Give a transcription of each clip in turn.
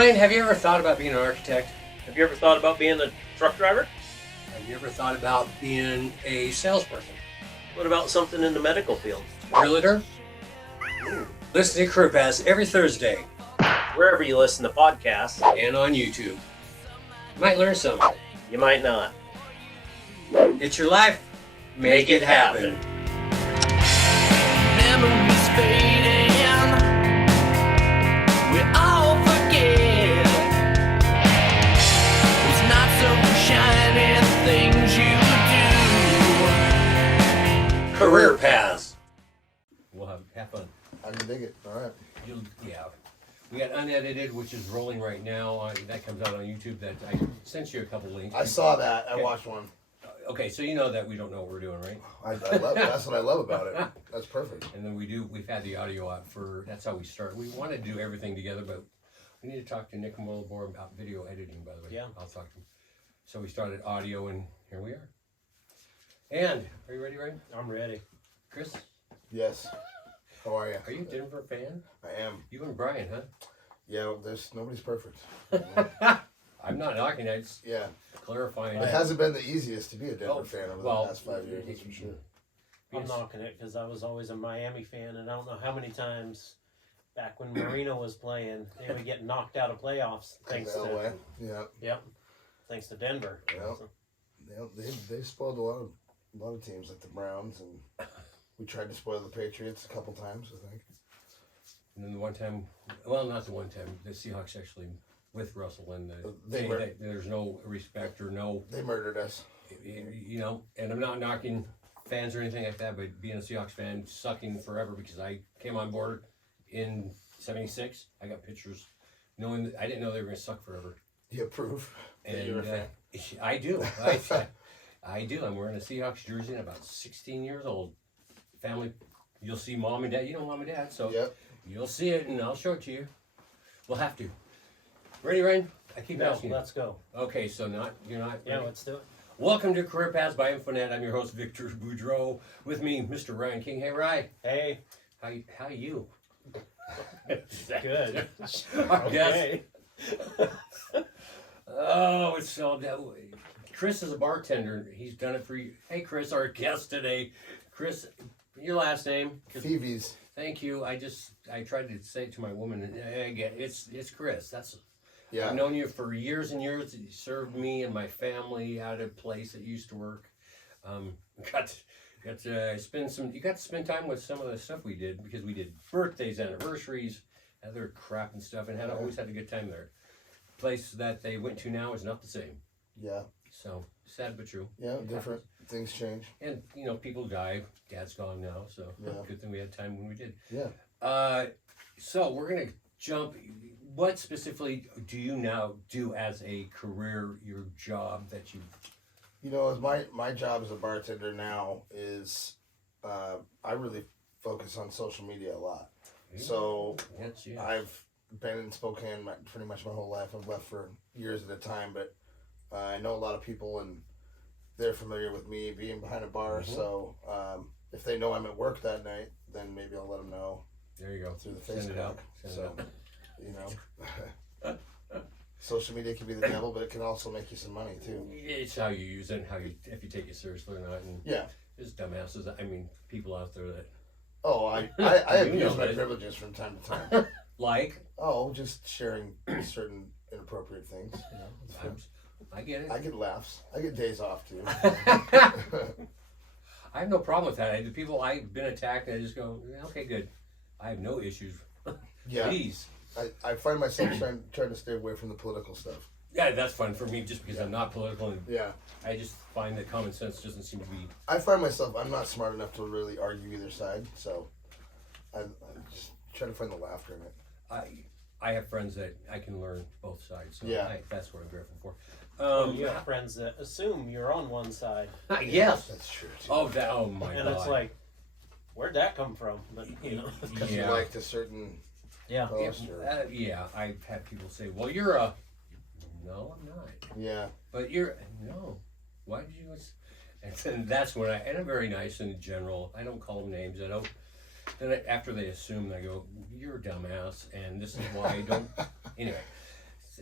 Ryan, have you ever thought about being an architect? Have you ever thought about being a truck driver? Have you ever thought about being a salesperson? What about something in the medical field? Realtor? Listen to Career Paths every Thursday Wherever you listen to podcasts, and on YouTube. You might learn something. you might not. It's your life. Make it happen. Memories fading, we all forget those not so shiny things you do. Career Paths. We'll have fun. I can dig it. All right. Yeah. We got Unedited, which is rolling right now. That comes out on YouTube. That I sent you a couple links. I saw that. I Okay. watched one. Okay, so you know that we don't know what we're doing, right? I love it. That's what I love about it. That's perfect. And then we've had the audio out that's how we start. We want to do everything together, but we need to talk to Nick Mullibor about video editing, by the way. Yeah. I'll talk to him. So we started audio, and here we are. And, are you ready, Ryan? I'm ready. Chris, Yes. How are you? are you a Denver fan? I am. You and Brian, huh? Yeah. Nobody's perfect. I'm not knocking it, it's Yeah. clarifying. It hasn't been the easiest to be a Denver Oh, fan over well, the past 5 years. That's for sure. I'm Yes. knocking it because I was always a Miami fan, and I don't know how many times back when Marino was playing, they would get knocked out of playoffs thanks to LA. Yeah. Yep, thanks to Denver. Yeah. So, They spoiled a lot of teams like the Browns, and we tried to spoil the Patriots a couple times. I think. And then the one time, well, not the one time, the Seahawks actually, with Russell, and there's no respect or no, They murdered us. you know, and I'm not knocking fans or anything like that, but being a Seahawks fan, sucking forever because I came on board in '76. I got pictures knowing that I didn't know they were going to suck forever. You approve. that And you're a fan. I do. I do. I'm wearing a Seahawks jersey and about 16 years old. Family, you'll see mom and dad. You know mom and dad, so Yep. you'll see it and I'll show it to you. We'll have to. Ready, Ryan? I keep no, asking you. let's go. Okay, so you're not. Yeah, ready? let's do it. Welcome to Career Paths by Infonet. I'm your host, Victor Boudreau. With me, Mr. Ryan King. Hey, Ryan. Hey, How you? good. Our guest. Okay. Oh, it's so that way. Chris is a bartender. He's done it for you. Hey, Chris, our guest today. Chris, your last name? Fievez. Thank you. I tried to say it to my woman, and again, it's Chris. Yeah. I've known you for years and years. You served me and my family at a place that used to work. Got to spend some. You got to spend time with some of the stuff we did because we did birthdays, anniversaries, other crap and stuff, and always had a good time there. Place that they went to now is not the same. Yeah. So sad but true. Yeah. Different things change. And people die. Dad's gone now, so Yeah. good thing we had time when we did. Yeah. So we're gonna jump. What specifically do you now do as a career? Your job that you. You know, as my job as a bartender now is, I really focus on social media a lot. So Yes. I've been in Spokane pretty much my whole life. I've left for years at a time, but I know a lot of people, and they're familiar with me being behind a bar. Mhm. So if they know I'm at work that night, then maybe I'll let them know There you go. through the Send it Facebook. out. Send it So, out. you know, social media can be the devil, but it can also make you some money too. It's how you use it, and if you take it seriously or not. And Yeah. there's dumbasses. I mean, people out there that Oh, I You know abuse my that. privileges from time to time. like. Oh, just sharing certain inappropriate things. You know, it's fun. I get it. I get laughs. I get days off too. I have no problem with that. I've been attacked, and I just go, "Yeah, okay, good. I have no issues. Yeah, Please. I find myself trying to stay away from the political stuff. Yeah, that's fun for me just because I'm not political, and Yeah, I just find that common sense doesn't seem to be. I find myself I'm not smart enough to really argue either side, so I just try to find the laughter in it. I have friends that I can learn both sides, so Yeah. that's what I'm grateful for. You have friends that assume you're on one side, Yes. That's true. Too. Oh my and God. it's like, where'd that come from? But you know, Because Yeah. you liked a certain yeah. post or Yeah, I've had people say, well, you're a. No, I'm not. yeah. But you're. No. Why did you. And then that's when and I'm very nice in general. I don't call them names. I don't. Then after they assume, I go, you're a dumbass, and this is why I don't. Anyway,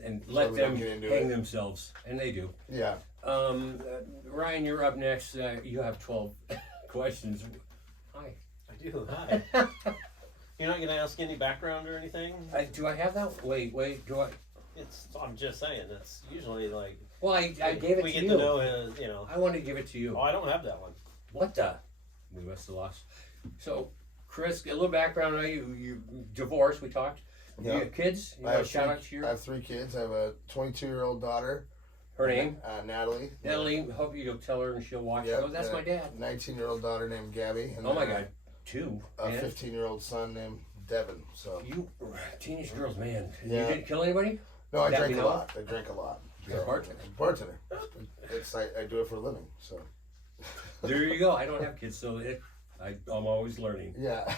and let we them don't get into hang it. themselves, and they do. Yeah. Ryan, you're up next. You have 12 questions. Hi. I do. Hi. You're not gonna ask any background or anything? Do I have that? Wait. Do I? I'm just saying. It's usually like. Well, I gave it we to get you. to know his, you know. I want to give it to you. Oh, I don't have that one. What the? We must have lost. So, Chris, a little background on you. You divorced. We talked. Yeah. You have kids. You I want have to shout out to your I have 3 kids. I have a 22-year-old daughter. her name. Natalie. Natalie. Hope you'll tell her and she'll watch. Yep, Oh, that's and my dad. 19-year-old daughter named Gabby. And Oh my then God. 2. A man. 15-year-old son named Devin. So You teenage girls, man. Yeah. You didn't kill anybody? no, I That drink we a know? lot. I drink a lot. You're a bartender. Bartender. I do it for a living. So There you go. I don't have kids, so I'm always learning. yeah.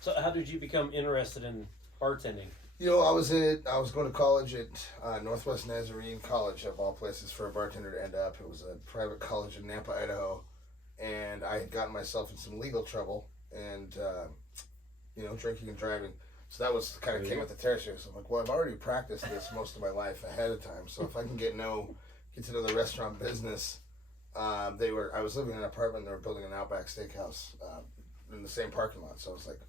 So, how did you become interested in bartending? You know, I was going to college at Northwest Nazarene College, of all places, for a bartender to end up. It was a private college in Nampa, Idaho, and I had gotten myself in some legal trouble and drinking and driving. So that was kind of came with the territory. So I'm like, well, I've already practiced this most of my life ahead of time. So if I can get to know the restaurant business, I was living in an apartment. They were building an Outback Steakhouse in the same parking lot. So I was like,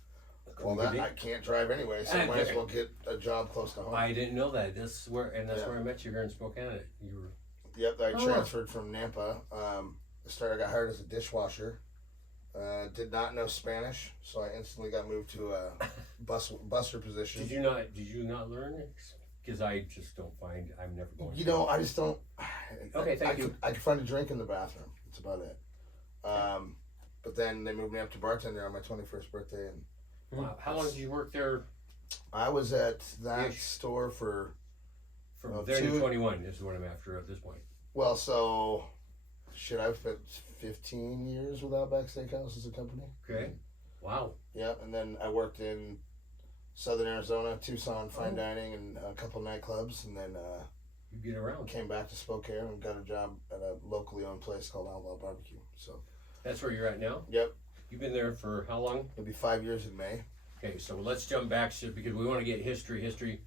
well, I can't drive anyway, so I might as well get a job close to home. I didn't know that. That's where I met you here in Spokane. You were. Yep, I transferred from Nampa. I got hired as a dishwasher. Did not know Spanish, so I instantly got moved to a busser position. Did you not learn it? Because I just don't find I'm never going. I just don't. Okay, thank you. I could find a drink in the bathroom. That's about it. But then they moved me up to bartender on my 21st birthday, and Wow. How long did you work there? I was at that Ish. store for From there to 21 is what I'm after at this point. I've spent 15 years with Outback Steakhouse as a company. Okay. Wow. Yeah, and then I worked in Southern Arizona, Tucson, fine dining, and a couple nightclubs, and then You get around. came back to Spokane and got a job at a locally owned place called Outlaw Barbecue. So, That's where you're at now? yep, You've been there for how long? it'll be 5 years in May. Okay, so let's jump back because we want to get history.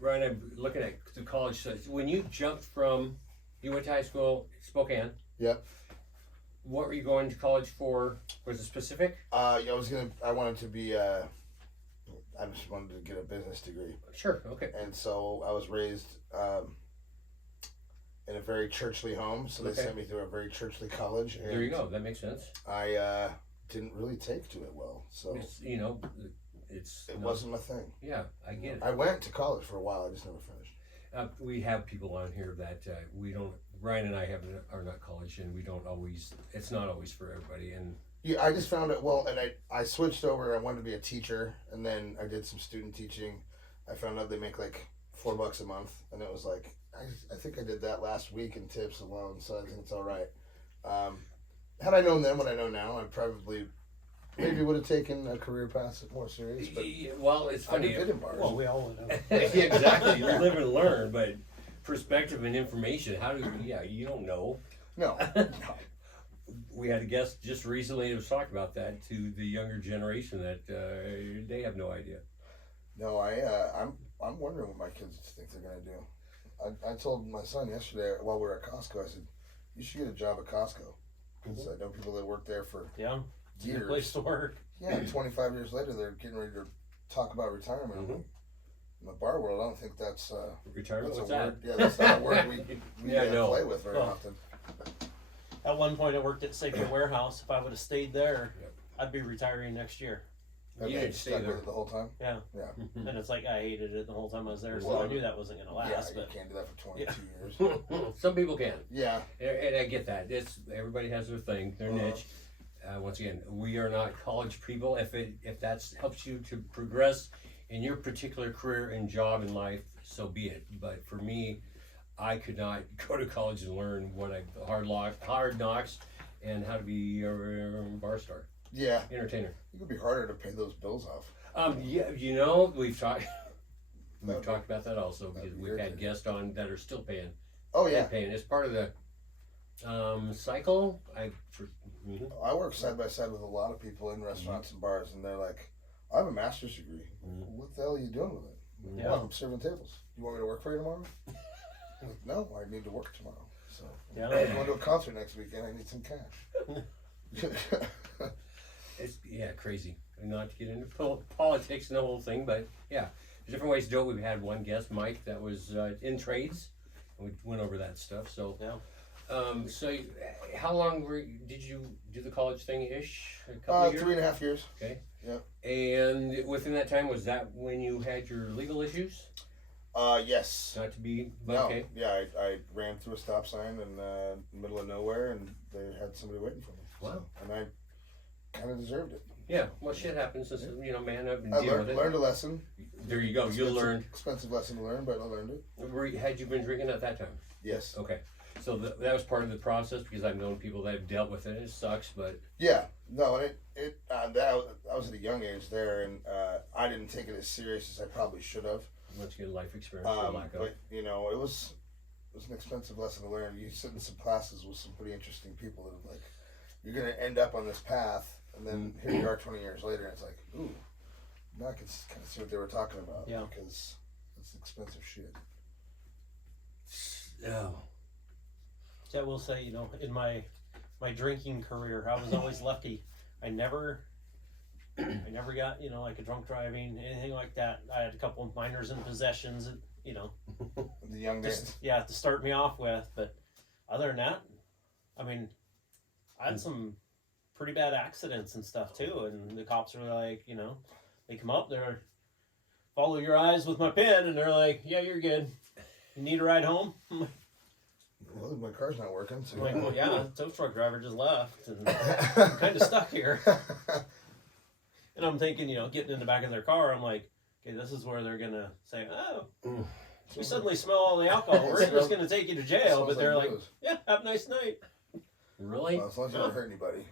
Ryan, I'm looking at the college. So when you jumped you went to high school, Spokane. Yep. What were you going to college for? Was it specific? I wanted to be, I just wanted to get a business degree. Sure, okay. And so I was raised in a very churchly home, so they Okay. sent me through a very churchly college. And There you go. That makes sense. I didn't really take to it well, so It wasn't my thing. Yeah, I get it. I went to college for a while, I just never finished. We have people on here that we don't. Ryan and I are not college, and we don't always. It's not always for everybody, and Yeah, I just found it and I switched over. I wanted to be a teacher, and then I did some student teaching. I found out they make like $4 a month, and it was like I think I did that last week in tips alone, so I think it's all right. Had I known then what I know now, I probably maybe would have taken a career path more serious. But well, it's I funny. did good in bars. Well, we all would have. Yeah, exactly. You live and learn, but perspective and information. You don't know. No. We had a guest just recently that was talking about that to the younger generation that they have no idea. No, I'm wondering what my kids think they're gonna do. I told my son yesterday while we were at Costco, I said, you should get a job at Costco. Because I know people that work there for Yeah. It's a good years. place to work. Yeah, 25 years later, they're getting ready to talk about retirement. Mhm. In the bar world, I don't think that's Retirement. that's What's a that? word. Yeah, that's not a word we Yeah, I know. play with very Well, often. At one point, I worked at Sacred Warehouse. If I would have stayed there, Yep. I'd be retiring next year. You Okay, didn't stay stuck there. with it the whole time. Yeah. Yeah, And it's like I hated it the whole time I was there, so Well, I knew that wasn't going to yeah, last. you But can't do that for 22 years. Some people can, Yeah, and I get that. Everybody has their thing, their niche. Once again, we are not college people. If that helps you to progress in your particular career and job in life, so be it. But for me, I could not go to college and learn hard knocks and how to be a bar star, yeah. entertainer. It would be harder to pay those bills off. Yeah, we've talked about that also because we've had guests on that are still paying. Oh yeah, Paying. It's part of the cycle. I work side by side with a lot of people in restaurants and bars, and they're like, "I have a master's degree. Mhm. What the hell are you doing with it?" Yeah. Well, I'm serving tables. You want me to work for you tomorrow? I'm like, no, I need to work tomorrow. So Yeah. I'm going to a concert next weekend. I need some cash. It's crazy. Not to get into politics and the whole thing, but yeah, there's different ways to do it. We've had one guest, Mike, that was in trades, and we went over that stuff. So, Yeah. How long did you do the college thing ish? A couple of years. 3.5 years. Okay. Yep. And within that time, was that when you had your legal issues? Yes. Not to be, but No. okay. Yeah, I ran through a stop sign in the middle of nowhere, and they had somebody waiting for me. Wow. And I kind of deserved it. Yeah. Well, shit happens. This is, man up and I deal with it. learned a lesson. There you go. You learned. Expensive lesson to learn, but I learned it. Had you been drinking at that time? Yes. Okay. So that was part of the process because I've known people that have dealt with it. It sucks, but Yeah. No, and I was at a young age there, and I didn't take it as serious as I probably should have. once you get life experience for lack of. But it was an expensive lesson to learn. You sit in some classes with some pretty interesting people that are like, you're gonna end up on this path, and then here you are 20 years later, and it's like, ooh, now I can kind of see what they were talking about. Yeah. Because it's expensive shit. Oh. So I will say, in my drinking career, I was always lucky. I never got, like a drunk driving, anything like that. I had a couple of minors in possessions, The young days. to start me off with. But other than that, I mean, I had some pretty bad accidents and stuff too. And the cops are like, they come up, they're follow your eyes with my pen, and they're like, yeah, you're good. You need a ride home? I'm like, Well, my car's not working. So well, yeah, the tow truck driver just left, and I'm kind of stuck here. And I'm thinking, getting in the back of their car, I'm like, okay, this is where they're gonna say, oh, we suddenly smell all the alcohol. We're just gonna take you to jail. Smells But they're like, booze. yeah, have a nice night. Really? Well, as long as you don't hurt anybody.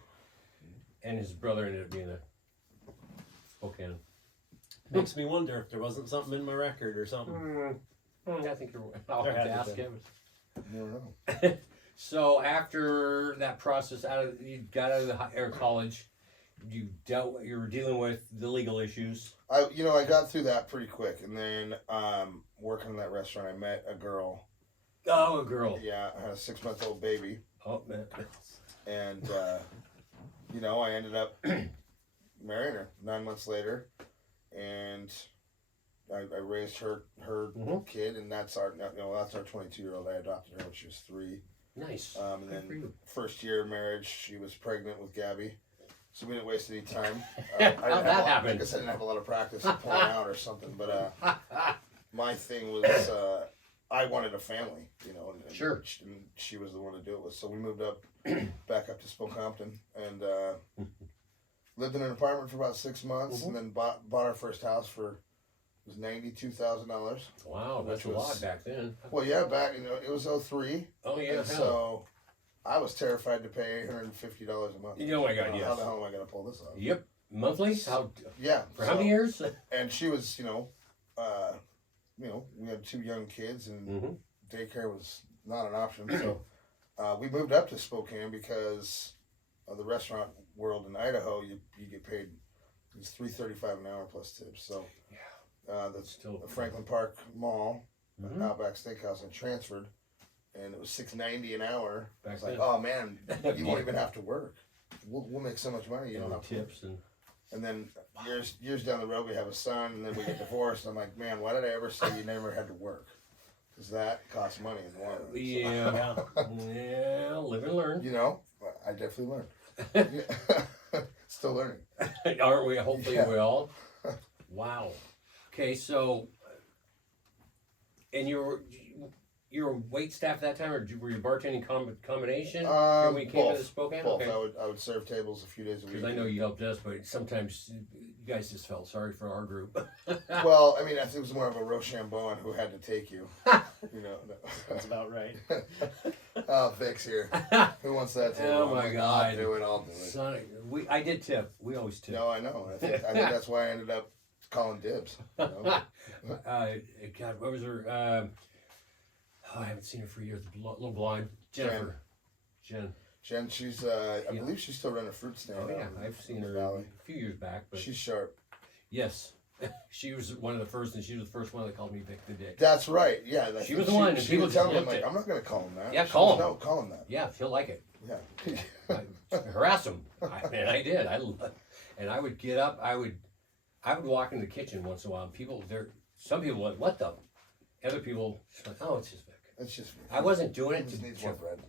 And his brother ended up being a Spokane. Makes me wonder if there wasn't something in my record or something. I think I'll There have to had to ask be. him. You never know. So after that process, you got out of the college, you were dealing with the legal issues. I got through that pretty quick, and then working in that restaurant, I met a girl. Oh, a girl. Yeah, I had a 6-month-old baby, Oh man. and I ended up marrying her 9 months later, and I raised her Mhm. kid, and that's our 22-year-old. I adopted her when she was 3. Nice. And Good for then you. first year of marriage, she was pregnant with Gabby, so we didn't waste any time. How'd that happen? I guess I didn't have a lot of practice in pulling out or something, but my thing was I wanted a family, and Sure. she was the one to do it with. So we moved back up to Spokane, and lived in an apartment for about 6 months, Mhm. and then bought our first house for $92,000. Wow, that's a Which was- lot back then. Well, yeah, back it was 03. Oh yeah. And hell. so I was terrified to pay $850 a month. Oh my God, How yes. the hell am I going to pull this off? Yep. Monthly? Yeah. For how many years? And she was, we had 2 young kids, and Mm-hmm. daycare was not an option. So we moved up to Spokane because of the restaurant world in Idaho. You get paid, it's $3.35 an hour plus tips. So that's Still. the Franklin Park Mall, Mhm. Outback Steakhouse, I transferred, and it was $6.90 an hour. I Back was like, then. oh man, you won't even have to work. We'll make so much money. You don't And have to. tips and. And then years down the road, we have a son, and then we get divorced. I'm like, man, why did I ever say you never had to work? Because that costs money in the long run. So, Yeah. Yeah. Live and learn. I definitely learned. Still learning. Aren't we? Hopefully Yeah. we all. Wow. Okay, so, and you were wait staff at that time, or were you bartending combination when we came Both. to Spokane? Both. Okay. I would serve tables a few days a week. Because I know you helped us, but sometimes you guys just felt sorry for our group. Well, I mean, I think it was more of a Rochambeau who had to take you. That's about right. Oh, Vic's here. Who wants that table? Oh I'm my like, God. I'll do it. I'll do it. Sonic, I did tip. We always tip. No, I know. I think that's why I ended up calling dibs. God, what was her? I haven't seen her for years. The little blonde Jennifer. Jen. Jen, she's I believe she's still running a fruit stand. Oh yeah, out in I've seen the her valley. a few years back, but She's sharp. yes. She was one of the first, and she was the first one that called me Vic the Dick. That's right. Yeah, She was the one, and She people would tell just me, I'm loved like, it. I'm not going to call him that. Yeah, She call goes, him. No, call him that. Yeah, he'll like it. Yeah. I harass him. And I did. And I would get up. I would walk in the kitchen once in a while. And some people went, "What the?" Other people, like, "Oh, it's just Vic." It's just. I wasn't doing it He just to. needs more bread.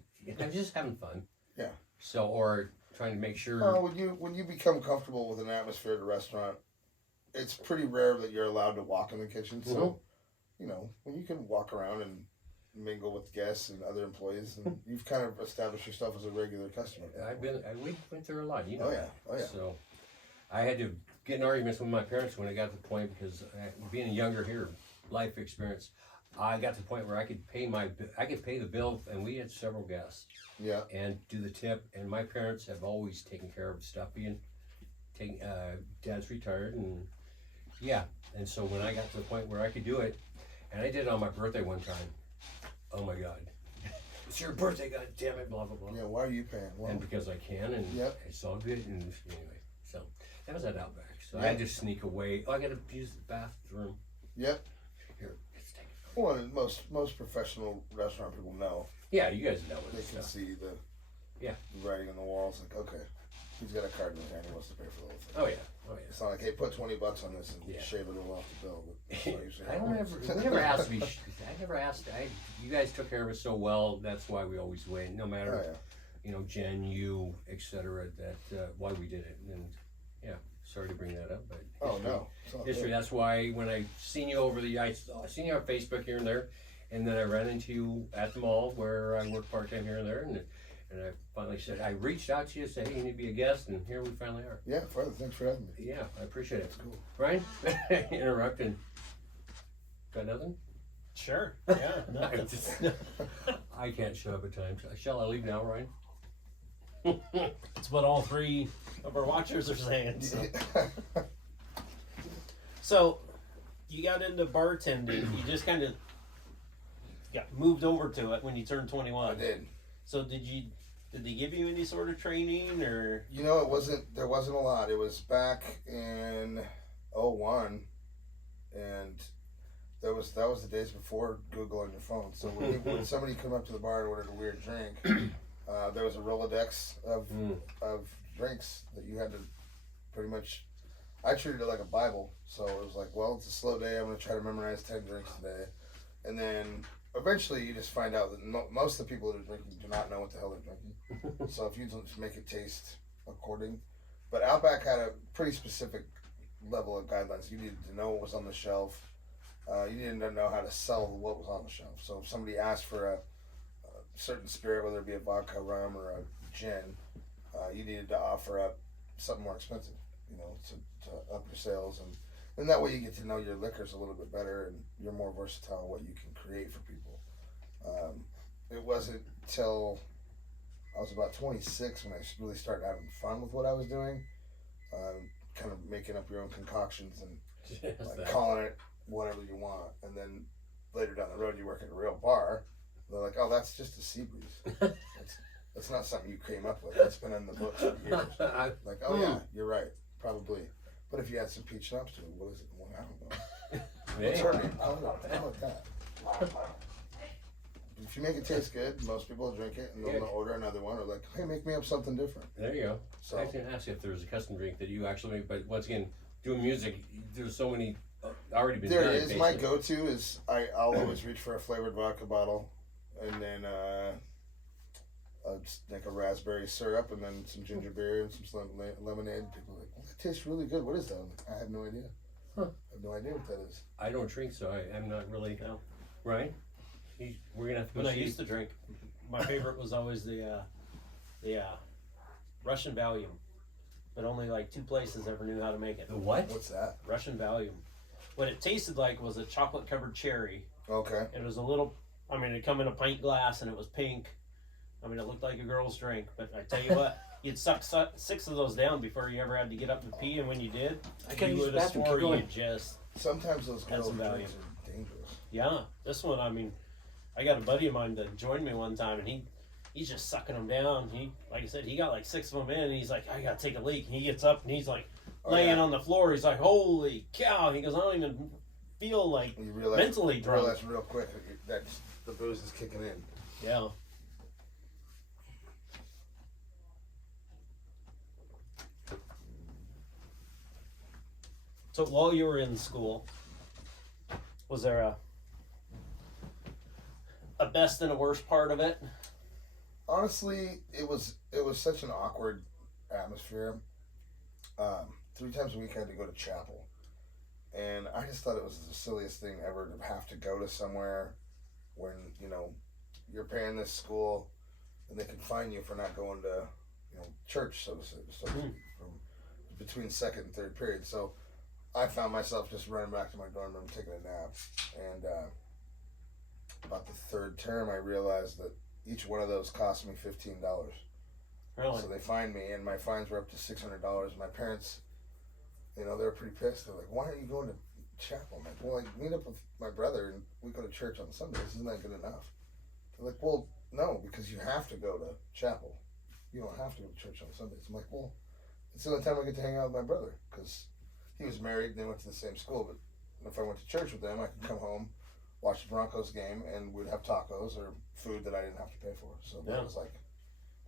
I was just having fun. Yeah. So, or trying to make sure. Well, when you become comfortable with an atmosphere at a restaurant, it's pretty rare that you're allowed to walk in the kitchen. So, Mhm. you know, when you can walk around and mingle with guests and other employees, and you've kind of established yourself as a regular customer. We went through a lot, you know. Oh yeah, oh yeah. So, I had to get in arguments with my parents when I got to the point because being younger here, life experience, I got to the point where I could pay the bill, and we had several guests. Yeah. And do the tip, and my parents have always taken care of stuff. Dad's retired, and and so when I got to the point where I could do it, and I did it on my birthday one time. Oh my God, it's your birthday, God damn it, blah blah blah. Yeah. Why are you paying? Well, And because I can, and Yep. it's all good, and anyway, so that was at Outback. So I Yeah. had to sneak away. Oh, I got to use the bathroom. Yep. Here, let's take it. Well, and most professional restaurant people know. Yeah, you guys know They this can stuff. see the Yeah. writing on the walls. Like, okay, he's got a card in his hand. He wants to pay for the whole thing. Oh yeah, oh yeah. It's not like, hey, put $20 on this and Yeah. shave it all off the bill. But that's not usually I how it don't works. ever. We never asked to be. I never asked. You guys took care of us so well. That's why we always wait. No matter, Oh, yeah. Jen, you, etc. That why we did it. And yeah, sorry to bring that up, but Oh history- no. It's all history. good. That's why when I seen you I seen you on Facebook here and there, and then I ran into you at the mall where I work part time here and there, and I finally said I reached out to you, said, hey, you need to be a guest, and here we finally are. Yeah, Father, thanks for having me. Yeah, I appreciate it. That's cool. Ryan, interrupting. Got nothing? Sure. Yeah. I Nothing. just- I can't shut up at times. Shall I leave now, Ryan? It's what all three of our watchers are saying. So, you got into bartending. You just kind of got moved over to it when you turned 21. I did. So did they give you any sort of training or? You know, there wasn't a lot. It was back in 01, and that was the days before Google on your phone. So when somebody came up to the bar and ordered a weird drink, there was a Rolodex of drinks that you had to pretty much. I treated it like a Bible, so it was like, well, it's a slow day. I'm gonna try to memorize 10 drinks today, and then eventually you just find out that most of the people that are drinking do not know what the hell they're drinking. So if you just make it taste according, but Outback had a pretty specific level of guidelines. You needed to know what was on the shelf. You needed to know how to sell what was on the shelf. So if somebody asked for a certain spirit, whether it be a vodka, rum, or a gin, you needed to offer up something more expensive, to up your sales, and that way you get to know your liquors a little bit better, and you're more versatile in what you can create for people. It wasn't till I was about 26 when I really started having fun with what I was doing, kind of making up your own concoctions and like calling it whatever you want, and then later down the road you work at a real bar. They're like, oh, that's just a sea breeze. That's not something you came up with. That's been in the books for years. Like, oh yeah, you're right, probably. But if you add some peach schnapps to it, what is it? Well, I don't know. What's her name? How about that? If you make it taste good, most people will drink it and they'll order another one, or like, hey, make me up something different. There you go. So I was going to ask you if there was a custom drink that you actually make, but once again, doing music, there's so many already been there done. is. My go-to is I'll always reach for a flavored vodka bottle, and then I'll just make a raspberry syrup, and then some ginger beer and some lemonade. People are like, well, that tastes really good. What is that? I'm like, I have no idea. Huh. I have no idea what that is. I don't drink, so I'm not really. No. Right? We're gonna have to go When I see. used to drink, my favorite was always the Russian Valium, but only like 2 places ever knew how to make it. The what? What's that? Russian Valium. What it tasted like was a chocolate covered cherry. Okay. It was a little, it'd come in a pint glass and it was pink. It looked like a girl's drink, but I tell you what, you'd suck 6 of those down before you ever had to get up and pee, and when you did, I gotta you use the would have bathroom. swore Keep going. you just, Sometimes those Had girls' some drinks are dangerous. yeah. This one, I got a buddy of mine that joined me one time, and he's just sucking them down. Like I said, he got like 6 of them in, and he's like, I gotta take a leak. And he gets up, and he's like laying on the floor. He's like, "Holy cow!" He goes, "I don't even feel like You realize, mentally drunk." realize real quick that the booze is kicking in. Yeah. So while you were in school, was there a best and a worst part of it? Honestly, it was such an awkward atmosphere. 3 times a week I had to go to chapel, and I just thought it was the silliest thing ever to have to go to somewhere when you're paying this school, and they can fine you for not going to church, so to say, from between second and third period. So I found myself just running back to my dorm room taking a nap, and about the third term I realized that each one of those cost me $15. Really? So they fined me, and my fines were up to $600. And my parents, they were pretty pissed. They're like, "Why aren't you going to chapel?" I'm like, "Well, I meet up with my brother, and we go to church on Sundays. Isn't that good enough?" They're like, "Well, no, because you have to go to chapel. You don't have to go to church on Sundays." I'm like, "Well, it's the only time I get to hang out with my brother, because he was married and they went to the same school. But if I went to church with them, I could come home, watch the Broncos game, and we'd have tacos or food that I didn't have to pay for." So that was like,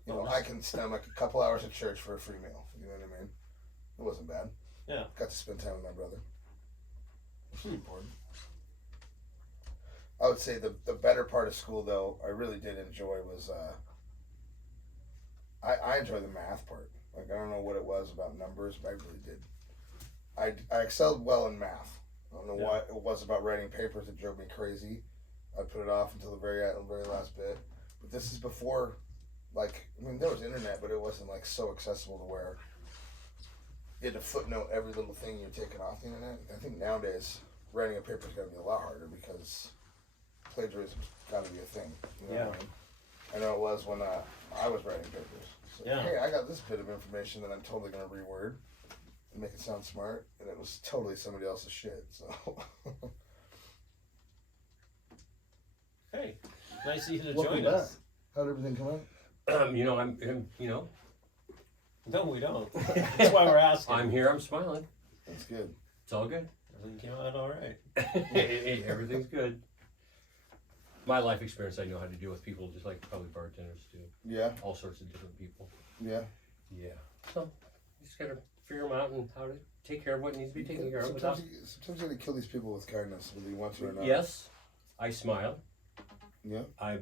I can spend like a couple hours at church for a free meal. You know what I mean? It wasn't bad. Yeah. Got to spend time with my brother. Which was important. I would say the better part of school, though, I really did enjoy was I enjoy the math part. Like, I don't know what it was about numbers, but I really did. I excelled well in math. I don't know what it was about writing papers that drove me crazy. I put it off until the very last bit. But this is before, there was internet, but it wasn't so accessible to where you had to footnote every little thing you're taking off the internet. I think nowadays writing a paper is going to be a lot harder because plagiarism's got to be a thing. You know what I mean? I know it was when I was writing papers. So, hey, I got this bit of information that I'm totally going to reword and make it sound smart, and it was totally somebody else's shit. So. Hey, nice of you to Welcome join back. us. How'd everything come out? I'm No, we don't. That's why we're asking. I'm here. I'm smiling. That's good. It's all good. Everything came out all right. Everything's good. My life experience, I know how to deal with people just like probably bartenders do. Yeah. All sorts of different people. Yeah. Yeah. So you just gotta figure them out and how to take care of what needs to be taken care of. Sometimes you gotta kill these people with kindness, whether you want to or not. Yes, I smile. Yeah. I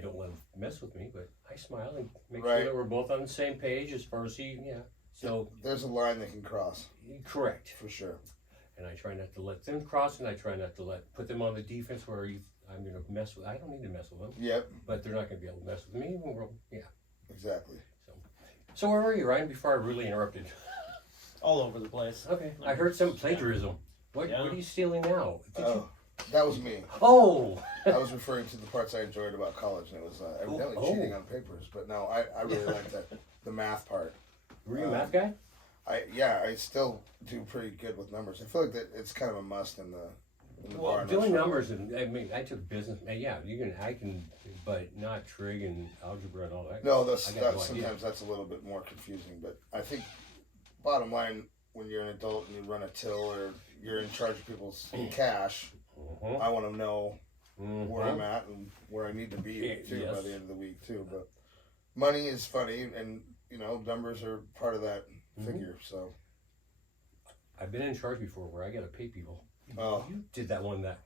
don't let them mess with me, but I smile and make sure that we're both on the same page as far as So there's a line they can cross. Correct. For sure. And I try not to let them cross, and I try not to put them on the defense where I'm going to mess with. I don't need to mess with them. Yep. But they're not going to be able to mess with me. Exactly. So where were you, Ryan? Before I really interrupted. All over the place. Okay. I heard some plagiarism. What are you stealing now? That was me. Oh. I was referring to the parts I enjoyed about college, and it was evidently cheating on papers. But no, I really liked the math part. Were you a math guy? I still do pretty good with numbers. I feel like that it's kind of a must in the bar Doing numbers, and I took business. I can, but not trig and algebra and all that. No, sometimes that's a little bit more confusing. But I think, bottom line, when you're an adult and you run a till or you're in charge of people's cash, I want to know where I'm at and where I need to be too by the end of the week too. But money is funny, and numbers are part of that figure. So I've been in charge before where I got to pay people. Oh, You did that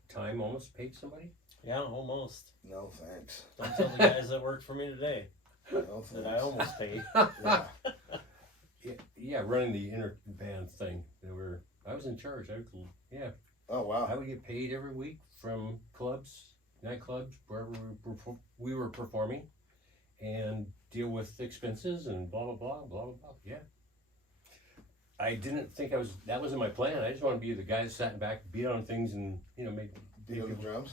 time, almost paid somebody? Yeah, almost. no thanks. Don't tell the guys that worked for me today No that thanks. I almost paid. Yeah. Running the inter band thing. I was in charge. Oh wow. I would get paid every week from clubs, nightclubs, wherever we were performing, and deal with expenses and blah blah blah blah blah blah. Yeah. I didn't think that wasn't my plan. I just want to be the guy that sat back, beat on things, and made Beat the drums.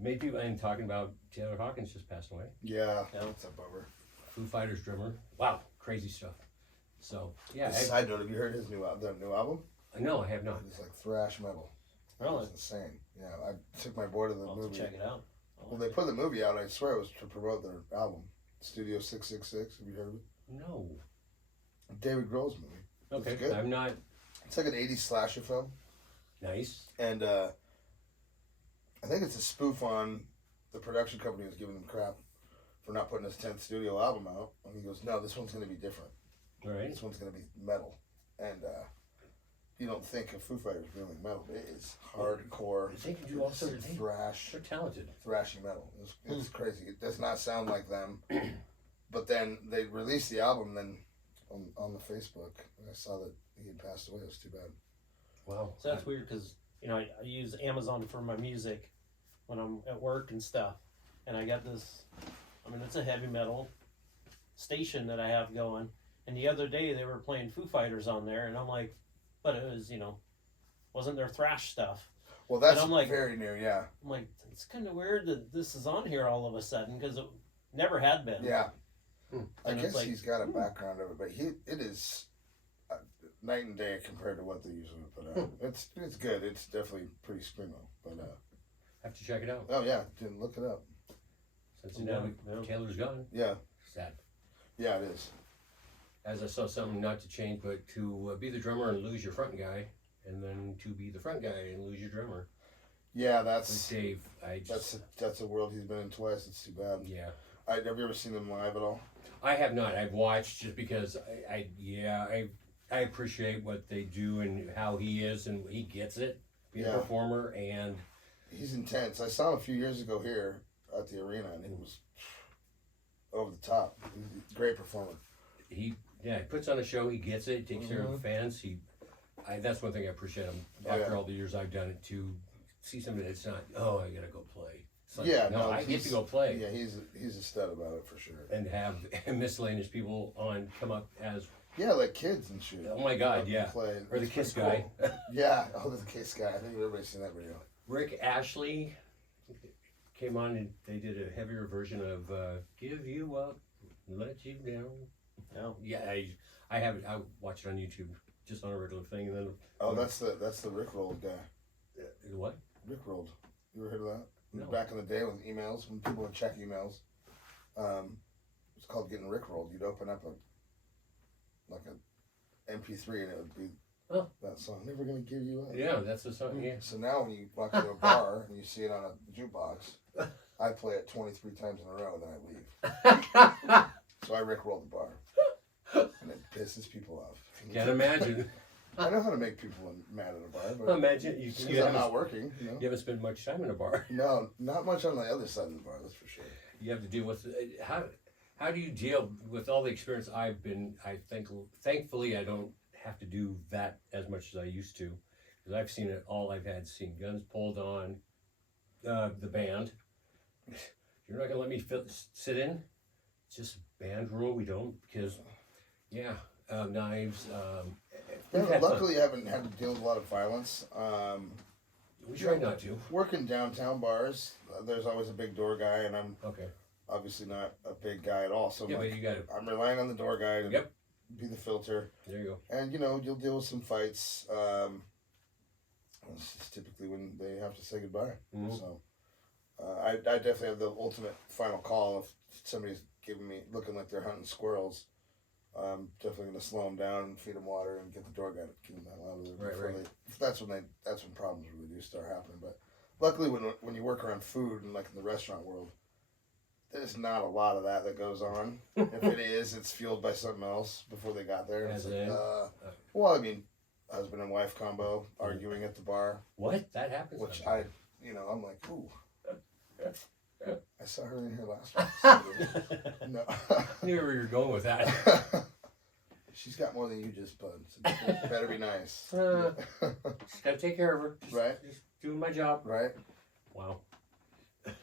Made people. And talking about Taylor Hawkins just passed away. Yeah, that's a bummer. Foo Fighters drummer. Wow, crazy stuff. So yeah. Side note: have you heard his new album? No, I have not. It's like thrash metal. Really? It's insane. Yeah, I took my boy to the I'll have movie. to check it out. Well, they put the movie out. I swear it was to promote their album, Studio 666. Have you heard of it? No. David Grohl's movie. Okay. It's good. I'm not. It's like an 80s slasher film. Nice. And I think it's a spoof on the production company who's giving him crap for not putting his 10th studio album out. And he goes, no, this one's going to be different. All right. This one's going to be metal. And you don't think of Foo Fighters being like metal. It is hardcore. They can do all sorts of things. thrash. They're talented. Thrashy metal. It's crazy. It does not sound like them. But then they released the album, then on the Facebook, I saw that he had passed away. It was too bad. Wow. So that's weird because I use Amazon for my music when I'm at work and stuff, and I got this. I mean, it's a heavy metal station that I have going. And the other day they were playing Foo Fighters on there, and I'm like, but it was wasn't their thrash stuff. Well, that's I'm like, very new, yeah. I'm like, it's kind of weird that this is on here all of a sudden because it never had been. Yeah. I And guess it's like, he's got a background of it, but it is night and day compared to what they usually put out. It's good. It's definitely pretty screamo, but Have to check it out. oh yeah, didn't look it up. Since now Taylor's gone. Yeah, Sad. yeah, it is. As I saw something, not to change, but to be the drummer and lose your front guy, and then to be the front guy and lose your drummer. Yeah, With that's Dave, I just that's a world he's been in twice. It's too bad. yeah. Have you ever seen him live at all? I have not. I've watched just because I appreciate what they do and how he is and he gets it being a Yeah. performer and He's intense. I saw him a few years ago here at the arena, and he was over the top. He's a great performer. he puts on a show. He gets it. Takes care of the fans. That's one thing I appreciate him. Oh, After yeah. all the years I've done it, to see somebody that's not. Oh, I gotta go play. It's like, Yeah, no, I get to go play. Yeah, he's a stud about it for sure. And have miscellaneous people on come up as Yeah, like kids and shit. oh my god, yeah, Play. or the It's Kiss pretty guy. cool. Yeah, the Kiss guy. I think everybody's seen that video. Rick Ashley came on and they did a heavier version of "Give You Up, Let You Down." No. Yeah, I have it. I watch it on YouTube just on a regular thing, and then Oh, that's the Rickrolled guy. what? Rickrolled. You ever heard of that? No. Back in the day with emails, when people would check emails, it's called getting Rickrolled. You'd open up a MP3 and it would be Oh. that song. Never gonna give you up. Yeah, that's the song. Yeah. So now when you walk into a bar and you see it on a jukebox, I play it 23 times in a row, then I leave. So I Rickroll the bar, and it pisses people off. Can't imagine. I know how to make people mad at a bar, but Imagine you because I'm not haven't, working, you haven't spent much time in a bar. No, not much on the other side of the bar, that's for sure. You have to deal with how do you deal with all the experience I've been? I think thankfully I don't have to do that as much as I used to, because I've seen it all. I've seen guns pulled on the band. You're not gonna let me sit in? It's just band rule. We don't because knives. Luckily, I haven't had to deal with a lot of violence. We try not to. Working downtown bars, there's always a big door guy, and I'm Okay. obviously not a big guy at all. So Yeah, like, but you got it. I'm relying on the door guy to Yep. be the filter. There you go. And you'll deal with some fights. It's typically when they have to say goodbye. Mhm. So I definitely have the ultimate final call. If somebody's looking like they're hunting squirrels, I'm definitely going to slow them down and feed them water and get the door guy to get them the hell out of there. Right. That's when problems really do start happening. But luckily, when you work around food and like in the restaurant world, there's not a lot of that goes on. If it is, it's fueled by something else before they got there. As It's in? well, I mean, husband and wife combo arguing at the bar, What? That happens? which I'm like, ooh. I saw her in here last week. No. I knew where you were going with that. She's got more than you just, bud. So better be nice. Just gotta take care of her. Right. Just doing my job. Right? Wow. Just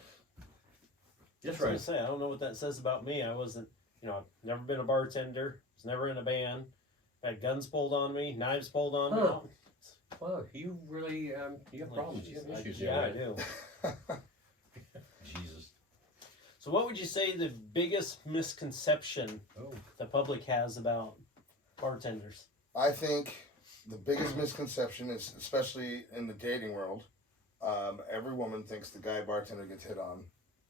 That's right. right. Say, I don't know what that says about me. I wasn't, I've never been a bartender. Was never in a band. Had guns pulled on me, knives pulled on Huh. me. Wow, you really you have problems. You have issues. Yeah, I right? do. Jesus. So, what would you say the biggest misconception Oh. the public has about bartenders? I think the biggest misconception is, especially in the dating world, every woman thinks the guy bartender gets hit on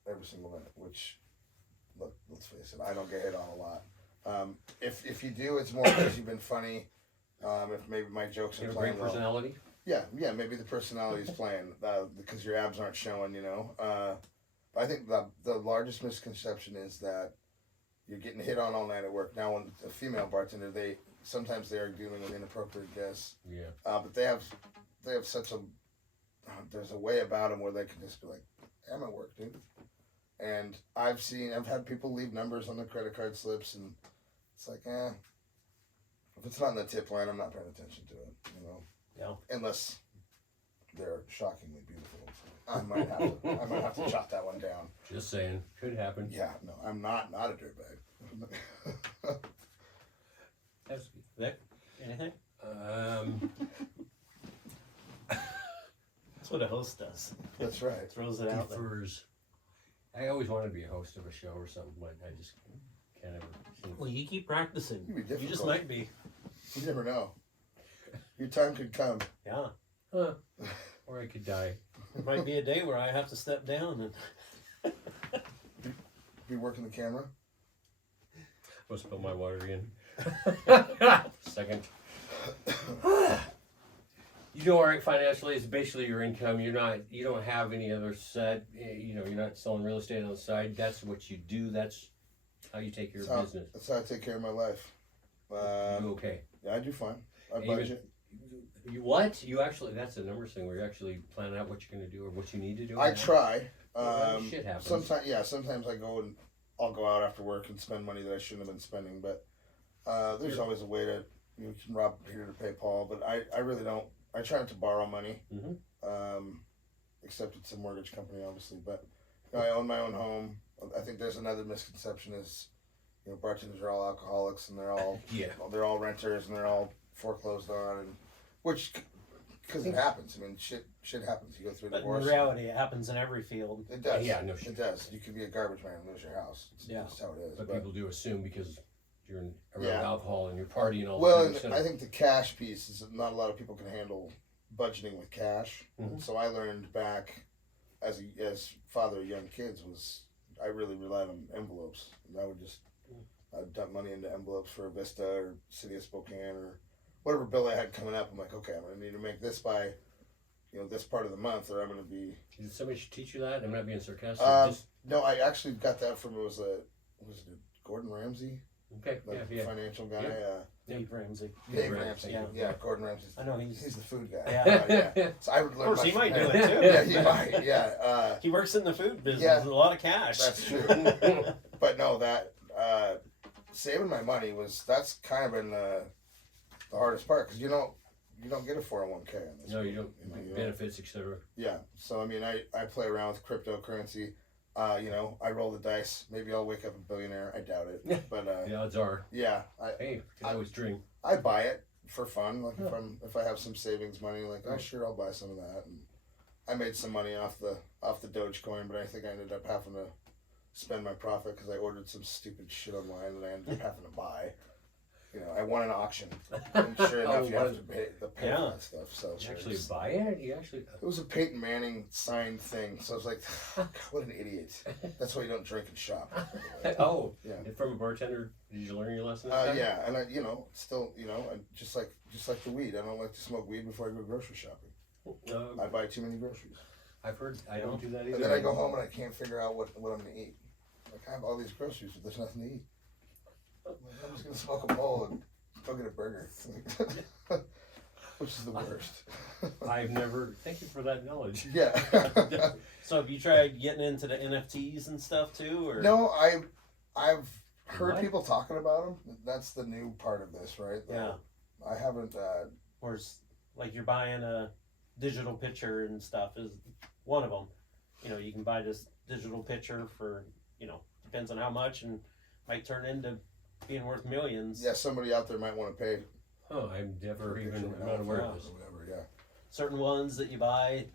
every single minute, which, look, let's face it, I don't get hit on a lot. If you do, it's more because you've been funny If maybe my jokes You are have a playing great well. personality. Yeah, maybe the personality is playing because your abs aren't showing, I think the largest misconception is that you're getting hit on all night at work. Now, when a female bartender, sometimes they are dealing with inappropriate guests. Yeah. But they have such a there's a way about them where they can just be like, "I'm at work, dude." And I've had people leave numbers on their credit card slips, and it's like, if it's not in the tip line, I'm not paying attention to it, Yeah. Unless they're shockingly beautiful. I might have to chop that one down. Just saying, could happen. Yeah, no, I'm not a dirtbag. That's Vic. Anything? That's what a host does. That's right. Throws it out there. Defers. I always wanted to be a host of a show or something, but I just can't ever. Well, you keep practicing. It'd be You just difficult. might be. You never know. Your time could come. Yeah. Huh. Or I could die. There might be a day where I have to step down and Be working the camera. I'll spill my water again. Second. You do all right financially. It's basically your income. You don't have any other set. You're not selling real estate on the side. That's what you do. That's how you take care of business. That's how I take care of my life. You do okay. Yeah, I do fine. I Even- budget. You what? You actually, that's a numbers thing where you actually plan out what you're going to do or what you need to do. I try. Shit happens. Sometimes I'll go out after work and spend money that I shouldn't have been spending, but there's always a way to, you can rob Peter to pay Paul, but I really don't. I try not to borrow money, except it's a mortgage company, obviously, but I own my own home. I think there's another misconception is, bartenders are all alcoholics and they're all they're all renters and they're all foreclosed on, and because it happens. I mean, shit happens. You go through a but in divorce. reality, it happens in every field. It does. Yeah, no shit. It does. You could be a garbage man and lose your house. That's how it is. But people do assume because you're around Yeah. alcohol and you're partying all Well, the time. and I think the cash piece is that not a lot of people can handle budgeting with cash. Mhm. So I learned back as father of young kids I really relied on envelopes. And I'd dump money into envelopes for Vista or City of Spokane or whatever bill I had coming up. I'm like, okay, I'm gonna need to make this by, this part of the month, or I'm gonna be. Did somebody teach you that? I'm not being sarcastic. No, I actually got that from was it Gordon Ramsay, Okay. the financial guy. Dave Ramsey. Dave Ramsay, Ramsay. Yeah, Gordon Ramsay. I know He's the food guy. Yeah. So I would learn. Of course, he much might from do him. it too. Yeah, he might. Yeah, He works in the food business. Yeah. With a lot of cash. that's true. But no, that saving my money that's kind of been the hardest part because you don't get a 401k on this. No, you don't. You know. Benefits, etc. Yeah. So I mean, I play around with cryptocurrency. I roll the dice. Maybe I'll wake up a billionaire. I doubt it. But The odds are. yeah, Hey, I always dream. I buy it for fun. Like if I have some savings money, like oh sure, I'll buy some of that. And I made some money off the Dogecoin, but I think I ended up having to spend my profit because I ordered some stupid shit online that I ended up having to buy. I won an auction. And sure enough, you have to pay for that stuff. So You actually buy it? You actually. it was a Peyton Manning signed thing. So I was like, what an idiot. That's why you don't drink and shop. Oh. Yeah. And from a bartender, did you learn your lesson? Yeah, and I, still, and just like the weed, I don't like to smoke weed before I go grocery shopping. I buy too many groceries, I've heard. I don't do that either. and then I go home and I can't figure out what I'm gonna eat. Like I have all these groceries, but there's nothing to eat. I'm just gonna smoke a bowl and go get a burger, which is the worst. I've never. Thank you for that knowledge. Yeah. So have you tried getting into the NFTs and stuff too, or No, I've heard What? people talking about them. That's the new part of this, right? Yeah. I haven't. or it's like you're buying a digital picture and stuff is one of them. You can buy this digital picture for depends on how much and might turn into being worth millions. Yeah, somebody out there might want to pay. Oh, I'm never even. Picture I'm not aware of or this. whatever. Yeah. Certain ones that you buy,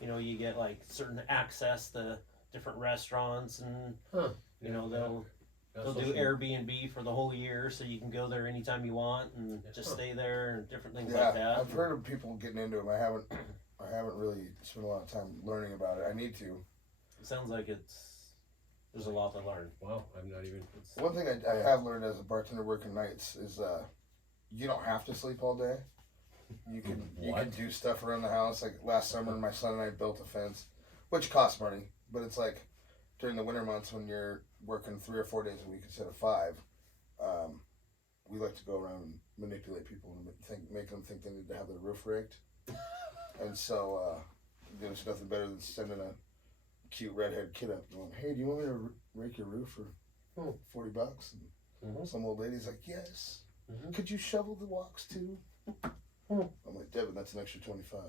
you get like certain access to different restaurants and Huh. they'll do social- Airbnb for the whole year so you can go there anytime you want and just stay there and different things Yeah, like that. I've heard of people getting into them. I haven't really spent a lot of time learning about it. I need to. It sounds like there's a lot to learn. Wow, I'm not even. One thing I have learned as a bartender working nights is you don't have to sleep all day. You can What? do stuff around the house. Like last summer, my son and I built a fence, which costs money, but it's like during the winter months when you're working 3 or 4 days a week instead of 5. We like to go around and manipulate people and make them think they need to have their roof raked. And so there's nothing better than sending a cute redhead kid up going, "Hey, do you want me to rake your roof for $40?" And some old lady's like, "Yes." "Could you shovel the walks too?" I'm like, "Devin, that's an extra 25.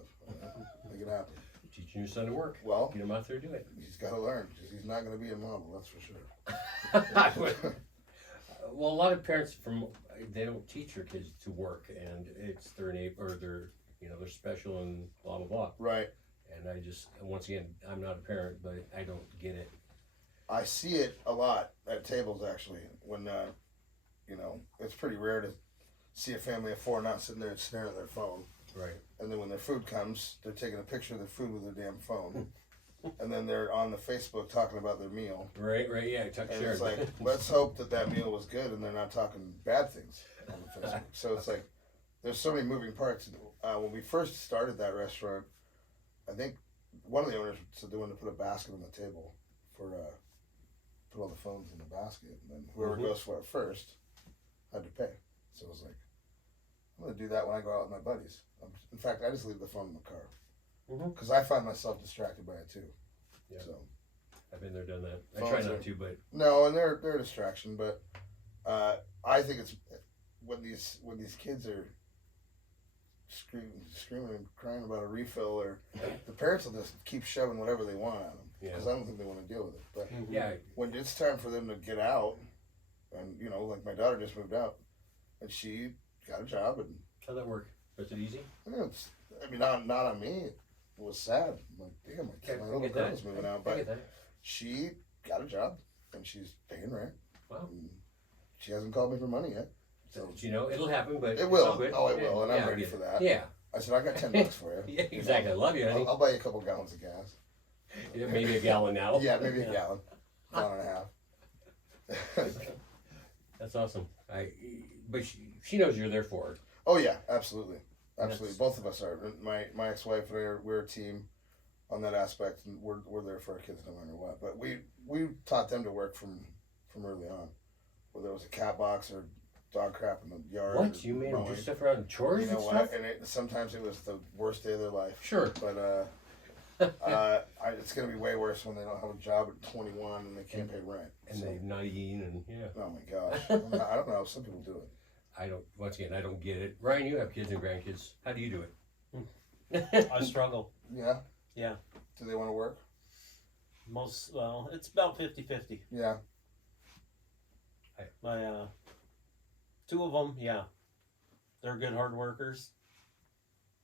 Make it happen." Teaching your son to work. Well, Get him out there to do it. he's got to learn. He's not going to be a model, that's for sure. Well, a lot of parents they don't teach their kids to work, and it's their or they're special and blah blah blah. Right. And I just, once again, I'm not a parent, but I don't get it. I see it a lot at tables actually. When it's pretty rare to see a family of 4 not sitting there staring at their phone. Right. And then when their food comes, they're taking a picture of their food with their damn phone. And then they're on the Facebook talking about their meal. Right, yeah, And it's like, let's hope that meal was good and they're not talking bad things on the Facebook. So it's like, there's so many moving parts. When we first started that restaurant, I think one of the owners said they wanted to put a basket on the table for, put all the phones in the basket. And then whoever goes for it first had to pay. So it was like, I'm going to do that when I go out with my buddies. In fact, I just leave the phone in the car. Because I find myself distracted by it too. Yeah. So I've been there, done that. I Phones try are- not to, but no, and they're a distraction. But I think it's when these kids are screaming and crying about a refill, or the parents will just keep shoving whatever they want at them because I don't think they want to deal with it. But yeah, when it's time for them to get out, and like my daughter just moved out, and she got a job, and how'd that work? Was it easy? not on me. It was sad. I'm like, damn, my little get that. girl's moving out, I but get that. she got a job and she's paying rent. Wow. And she hasn't called me for money yet. So It'll happen, but it will. it's all good. Oh, it will, and I'm Yeah, ready I get for it. that. Yeah. I said, I got $10 for you. Yeah, exactly. I love you, honey. I'll buy you a couple gallons of gas. Yeah, maybe a gallon now. Yeah, maybe a gallon and a half. That's awesome. But she knows you're there for her. Oh yeah, absolutely. Absolutely. That's- Both of us are. My ex-wife and I we're a team on that aspect, and we're there for our kids no matter what. But we taught them to work from early on, whether it was a cat box or dog crap in the yard. What? You made them do stuff around chores You know and what? stuff? And sometimes it was the worst day of their life. Sure. But it's gonna be way worse when they don't have a job at 21 and they can't pay rent. And they're not eating, and yeah. Oh my gosh. I don't know. Some people do it. Once again, I don't get it. Ryan, you have kids and grandkids. How do you do it? I struggle. Yeah. Yeah. Do they want to work? It's about 50-50. Yeah. My 2 of them, yeah, they're good hard workers.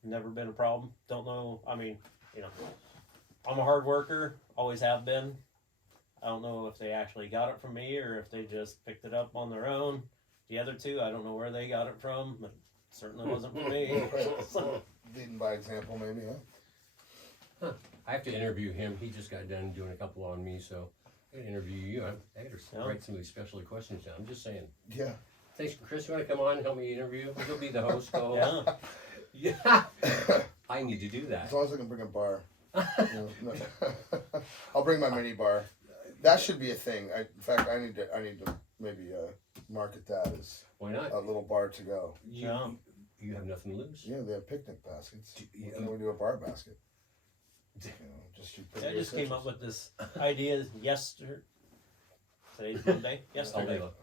Never been a problem. Don't know. I mean, I'm a hard worker. Always have been. I don't know if they actually got it from me or if they just picked it up on their own. The other 2, I don't know where they got it from, but it certainly wasn't for me. So, Leading by example, maybe, huh? I have to interview him. He just got done doing a couple on me, so I gotta interview you. I gotta write some of these special questions down. I'm just saying. Yeah. Thanks, Chris. You want to come on and help me interview? You'll be the host. yeah. Yeah. I need to do that. As long as I can bring a bar. I'll bring my mini bar. That should be a thing. In fact, I need to maybe market that as Why not? a little bar to go. You have nothing to lose. Yeah, they have picnic baskets. Yeah. And then we do a bar basket. I just came up with this idea yesterday. Today's Monday. Yesterday. All day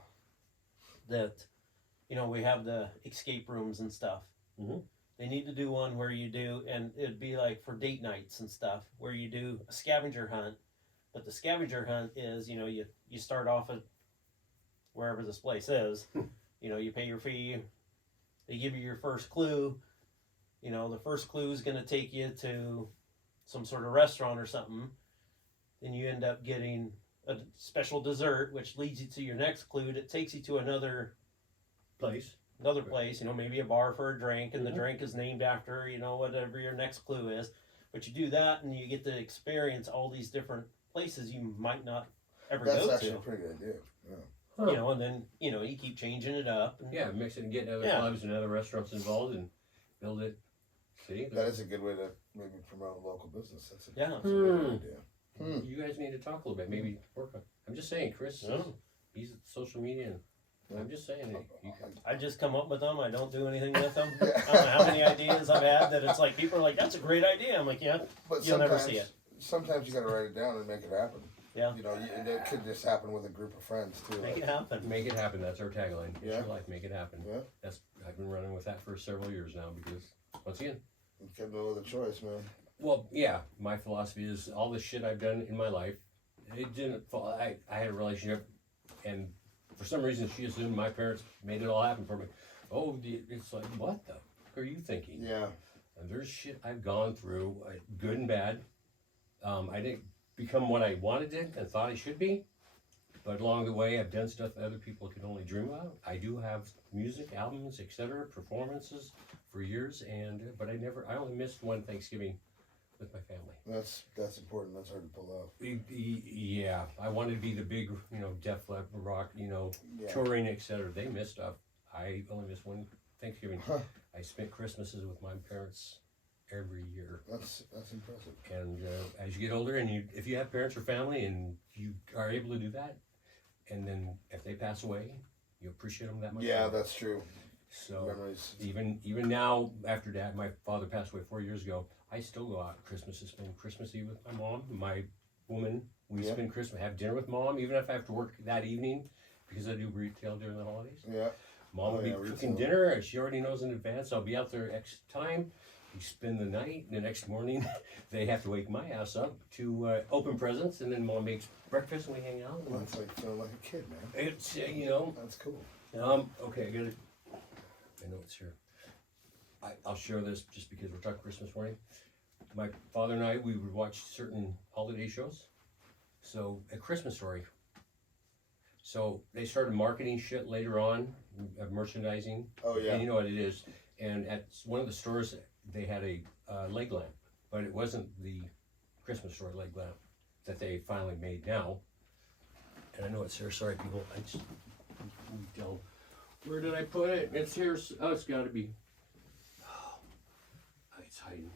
That we have the escape rooms and stuff. Mhm. They need to do one where you do, and it'd be like for date nights and stuff, where you do a scavenger hunt. But the scavenger hunt is, you start off at wherever this place is. You pay your fee. They give you your first clue. The first clue is going to take you to some sort of restaurant or something. Then you end up getting a special dessert, which leads you to your next clue that takes you to another place. maybe a bar for a drink, and the Mhm. drink is named after, whatever your next clue is. But you do that, and you get to experience all these different places you might not ever That's go actually to. a pretty good idea. Yeah. Huh. You know, and then you keep changing it up. And, Yeah, mix it and get other Yeah. clubs and other restaurants involved and build it. See? That is a good way to maybe promote a local business. That's a, Yeah. that's a great idea. You guys need to talk a little bit. Maybe work on. I'm just saying, Chris. Yeah. He's at social media, and I'm just saying. You can, I just come up with them. I don't do anything with them. Yeah. I don't know how many ideas I've had that it's like people are like, "That's a great idea." I'm like, "Yeah, But you'll never sometimes- see it." Sometimes you got to write it down and make it happen. Yeah. You know, and it could just happen with a group of friends too. Make it happen." make it happen. That's our tagline. It's Yeah. your life. Make it happen. Yeah. That's I've been running with that for several years now because once again. You got no other choice, man. Well, yeah, my philosophy is all the shit I've done in my life, it didn't fall. I had a relationship, and for some reason she assumed my parents made it all happen for me. Oh, it's like, what the fuck are you thinking? Yeah. And there's shit I've gone through, good and bad. I didn't become what I wanted to and thought I should be, but along the way I've done stuff that other people can only dream about. I do have music, albums, etc., performances for years, but I only missed one Thanksgiving with my family. That's important. That's hard to pull off. Yeah, I wanted to be the big, Def Leppard rock, Yeah. touring, etc. They missed stuff. I only missed one Thanksgiving. Huh. I spent Christmases with my parents every year. That's impressive. And as you get older, and if you have parents or family, and you are able to do that, and then if they pass away, you appreciate them that much. Yeah, more. that's true. So Memories. even now, after Dad, my father passed away 4 years ago. I still go out Christmas to spend Christmas Eve with my mom, my woman. We Yeah. spend Christmas, have dinner with Mom, even if I have to work that evening because I do retail during the holidays. Yeah. Mom will be cooking retail. dinner. She already knows in advance. I'll be out there X time. We spend the night. The next morning, they have to wake my ass up to open presents, and then Mom makes breakfast and we hang out. Well, that's like feeling like a kid, man. It's That's cool. Okay, I got it. I know it's here. I'll share this just because we're talking Christmas morning. My father and I, we would watch certain holiday shows. So, A Christmas Story. So, they started marketing shit later on, merchandising. Oh yeah. And you know what it is. And at one of the stores, they had a leg lamp. But it wasn't the Christmas Story leg lamp that they finally made now. And I know it's here. Sorry, people. I just don't. Where did I put it? It's here. Oh, it's got to be. Oh, it's hiding.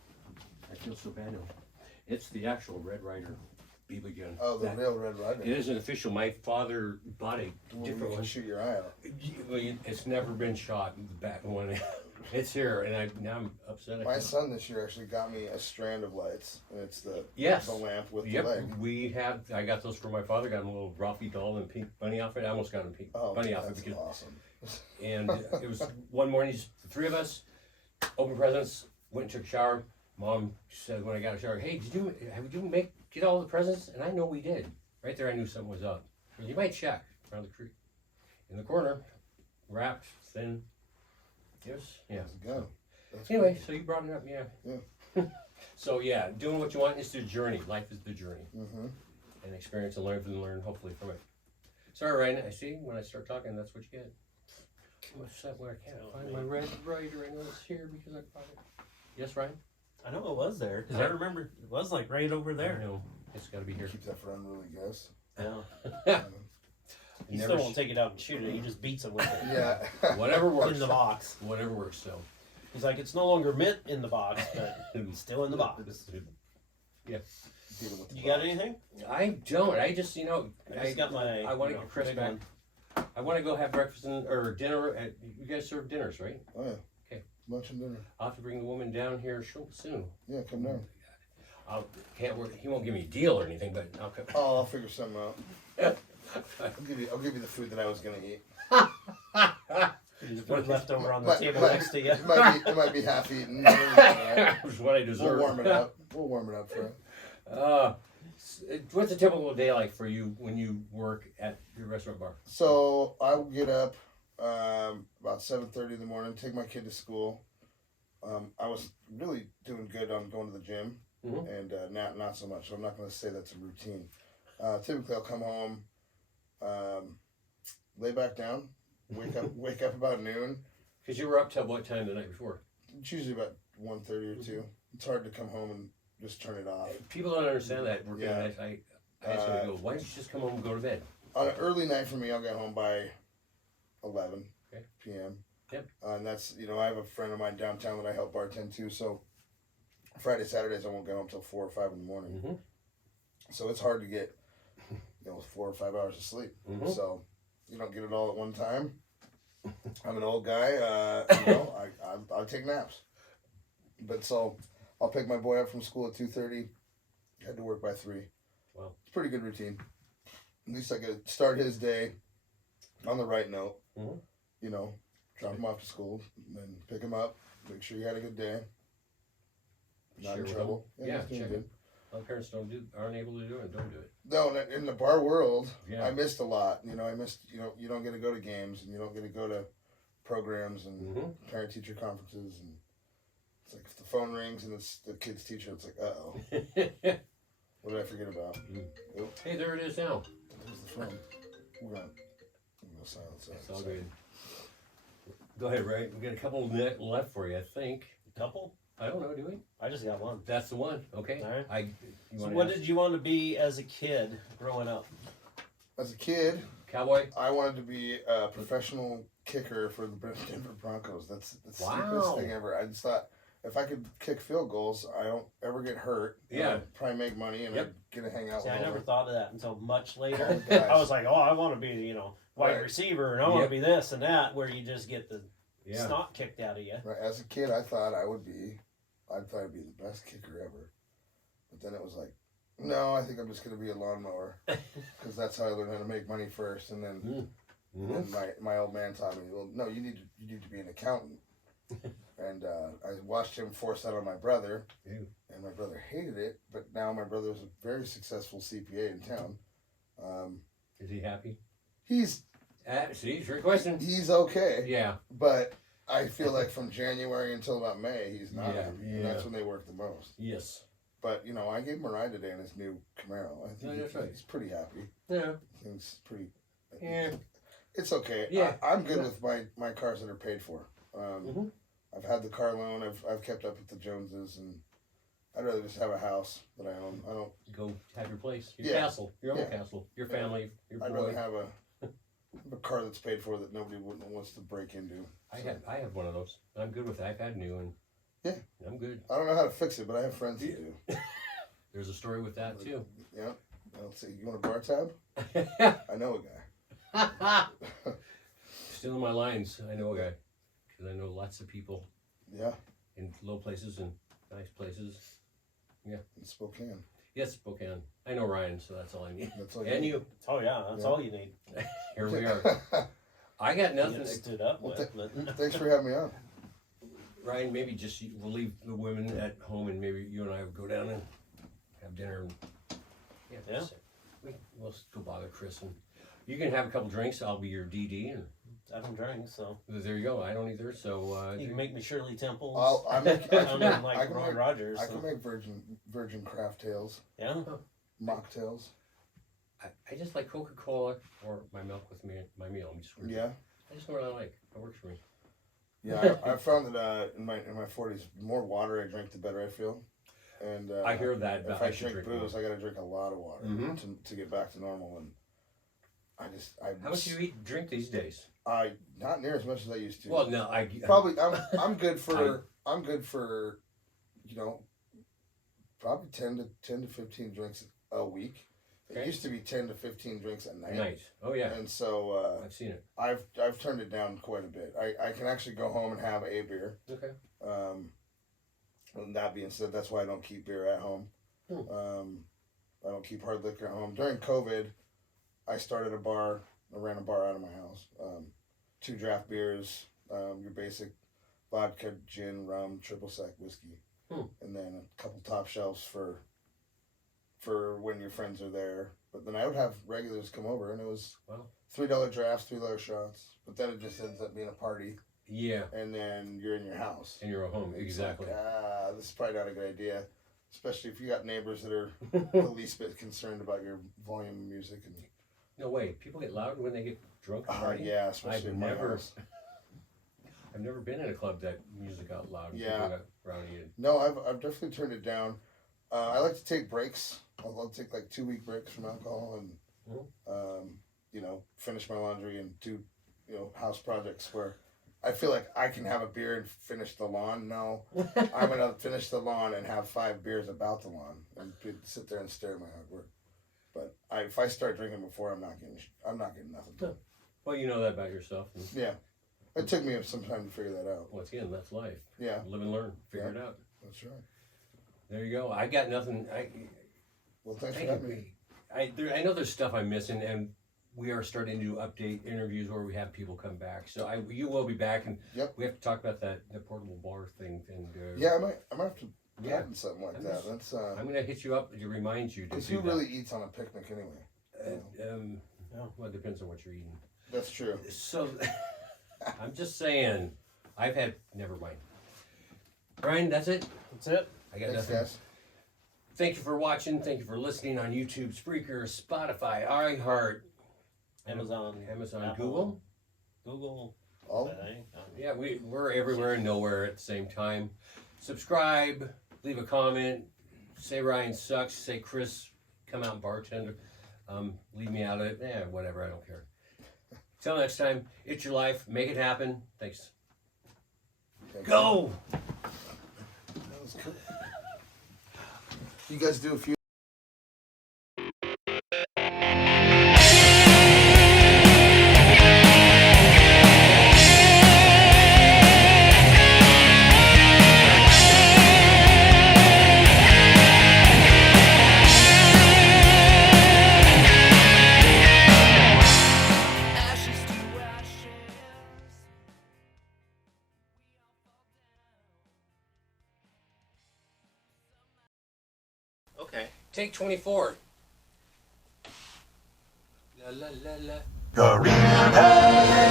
I feel so bad now. It's the actual Red Ryder BB gun. Oh, the real Red Ryder. It isn't official. My father bought a The one different you one. shoot your eye out. It's never been shot in the back one. It's here, and now I'm upset. My son this year actually got me a strand of lights, and it's the lamp with the leg. I got those for my father. Got him a little Ralphie doll and pink bunny outfit. I almost got him pink bunny outfit that's because awesome. And it was one morning, just the three of us, opened presents, went and took a shower. Mom said when I got a shower, "Hey, have you get all the presents?" And I know we did. Right there, I knew something was up. She goes, "You might check around the tree." In the corner, wrapped, thin. Yes, yeah. That's a gun. That's Anyway, cool. so you brought it up, yeah. Yeah. So yeah, doing what you want is the journey. Life is the journey. Mm-hmm. And experience and learn hopefully from it. Sorry, Ryan, I see when I start talking, that's what you get. I'm upset where I can't find my red writer. I know it's here because I brought it. Yes, Ryan? I know it was there because I remember it was like right over I there. know. It's got to be here. Keep that for unruly guests. Yeah. He Never still won't take it out and shoot it. He just beats it with it Yeah. Whatever works. in the box. Whatever works, so. He's like, it's no longer mint in the box, but it's still in the box. Yeah. Dealing with the You got box. anything? I don't. I just, I just got my. I want to get Chris big back. one. I want to go have breakfast or dinner. You guys serve dinners, right? Oh yeah. Okay. Lunch and dinner. I'll have to bring the woman down here soon. Yeah, come down. Can't work. He won't give me a deal or anything, but I'll come. Oh, I'll figure something out. I'll give you the food that I was gonna eat. There's food left over on the Might- table might- next to you. It might be half eaten. Right. It's what I We'll deserve. warm it up. We'll warm it up for it. What's a typical day like for you when you work at your restaurant bar? So I will get up about 7:30 in the morning, take my kid to school. I was really doing good on going to the gym, Mhm. and not so much. So I'm not going to say that's a routine. Typically, I'll come home, lay back down, wake up about noon. Because you were up till what time the night before? It's usually about 1:30 or 2. It's hard to come home and just turn it off. People don't understand that. Working Yeah. at night, I ask them to go, why don't you just come home and go to bed? On an early night for me, I'll get home by 11 p.m. Yep. And that's, I have a friend of mine downtown that I help bartend too. So Friday, Saturdays, I won't get home till 4 or 5 in the morning. Mm-hmm. So it's hard to get, 4 or 5 hours of sleep. Mm-hmm. So you don't get it all at one time. I'm an old guy. I take naps. But so I'll pick my boy up from school at 2:30. Head to work by 3. Wow. It's a pretty good routine. At least I could start his day on the right note. Mhm. Drop him off to school, and then pick him up, make sure he had a good day. Not Share in with trouble. Yeah, he's doing check good. it. A lot of parents aren't able to do it. Don't do it. No, in the bar world, Yeah. I missed a lot. I missed, you don't get to go to games, and you don't get to go to programs and Mhm. parent-teacher conferences, and it's like if the phone rings and it's the kid's teacher, it's like, uh-oh, what did I forget about? Oop, Hey, there it is now. there's the phone. We're gonna silence that. It's all good. Go ahead, Ray. We got a couple left for you, I think. Couple? I don't know, do we? I just got one. That's the one. Okay. All right. So You what did you want to be as a kid growing up? As a kid, Cowboy? I wanted to be a professional kicker for the Denver Broncos. That's the stupidest Wow. thing ever. I just thought if I could kick field goals, I don't ever get hurt. Yeah. I'd probably make money and Yep. I'd get to hang out See, with I all never the thought of that until much later. old guys. I was like, oh, I want to be, wide Right. receiver, and I want Yep. to be this and that, where you just get the Yeah. snot kicked out of you. Right, as a kid, I thought I'd be the best kicker ever. But then it was like, no, I think I'm just going to be a lawnmower. Because that's how I learned how to make money first. And then Mm-hmm. and my old man taught me, well, no, you need to be an accountant. And I watched him force that on my brother. Ew. And my brother hated it. But now my brother is a very successful CPA in town. Is he happy? He's See, trick question. okay. Yeah. But I feel like from January until about May, he's not Yeah, happy. yeah. And that's when they work the most. Yes. But, I gave him a ride today in his new Camaro. I think No, that's right. he's pretty happy. Yeah. Things pretty... Yeah. It's okay. Yeah. I'm good with my cars that are paid for. Mhm. I've had the car loan. I've kept up with the Joneses, and I'd rather just have a house that I own. I don't... Go have your place, your Yeah. castle, your own Yeah. castle, your family, your I'd boy. rather have a car that's paid for that nobody wants to break into. I have one of those. I'm good with that. I've had new, and Yeah. I'm good. I don't know how to fix it, but I have friends who do. There's a story with that too. Yeah. Let's see. You want a bar tab? I know a guy. Stealing my lines. I know a guy because I know lots of people Yeah. in low places and nice places. In Spokane. Yes, Spokane. I know Ryan, so that's all I need. That's all And need. you. Oh, yeah, that's Yeah. all you need. Here we are. I got You nothing. get stood up Well, with. But Thanks for having me on. Ryan, maybe just we'll leave the women at home, and maybe you and I will go down and have dinner. And, Yeah. that's it. We'll go bother Chris, and you can have a couple drinks. I'll be your DD, and I don't drink, so there you go. I don't either. So you can make me Shirley Temples. I make, I I don't can even like Roy make, Rogers. I so- can make virgin craft tails, Yeah. mocktails. I just like Coca-Cola or my milk with my meal. I'm just weird. Yeah. I just know what I like. It works for me. Yeah, I found that in my 40s, the more water I drink, the better I feel. And I hear that. if I I should drink drink booze, I got to drink a lot of water Mhm. to get back to normal. And How much do you drink these days? Not near as much as I used to. Well, no, Probably I'm good for probably 10 to 15 drinks a week. It Okay. used to be 10 to 15 drinks a night. night. Oh yeah, And so I've seen it. I've turned it down quite a bit. I can actually go home and have a beer. Okay. And that being said, that's why I don't keep beer at home. I don't keep hard liquor at home. During COVID, I started a bar. I ran a bar out of my house. 2 draft beers, your basic vodka, gin, rum, triple sec whiskey, and then a couple top shelves for when your friends are there. But then I would have regulars come over, and it was Wow. $3 drafts, $3 shots. But then it just ends up being a party, Yeah, and then you're in your house. and you're at home. It's Exactly. like, this is probably not a good idea, especially if you got neighbors that are the least bit concerned about your volume of music. And No way. People get loud when they get drunk. and party? yeah, especially in my house. I've never been in a club that music out loud. and Yeah. people got rowdy and- No, I've definitely turned it down. I like to take breaks. I'll take like 2-week breaks from alcohol, and finish my laundry and do, house projects where I feel like I can have a beer and finish the lawn. No, I'm gonna finish the lawn and have 5 beers about the lawn and sit there and stare at my artwork. But if I start drinking before, I'm not getting nothing done. Well, you know that about yourself. And Yeah, it took me some time to figure that out. once again, that's life. Yeah, Live and learn. Figure it out. that's right. There you go. I got nothing. Well, thanks for Thank having you. me. I know there's stuff I'm missing, and we are starting to update interviews where we have people come back. So you will be back, and Yep. we have to talk about the portable bar thing. And Yeah, I might have to Yeah. patent something like I'm that. just- That's I'm gonna hit you up to remind you to because do who that. really eats on a picnic anyway? Well, it depends on what you're eating. That's true. So, I'm just saying, never mind. Brian, that's it? That's it. I got Thanks, nothing. guys. Thank you for watching. Thank you for listening on YouTube, Spreaker, Spotify, iHeart, Amazon, Amazon, Apple. Google. All I think. Yeah, we're everywhere and nowhere at the same time. Subscribe, leave a comment, say Ryan sucks, say Chris, come out and bartender. Leave me out of it. Whatever, I don't care. Till next time, it's your life. Make it happen. Thanks. Thank Go! you. That was cool. You guys do a few. Ashes to ashes. Okay. Take 24. La la la la. Career Paths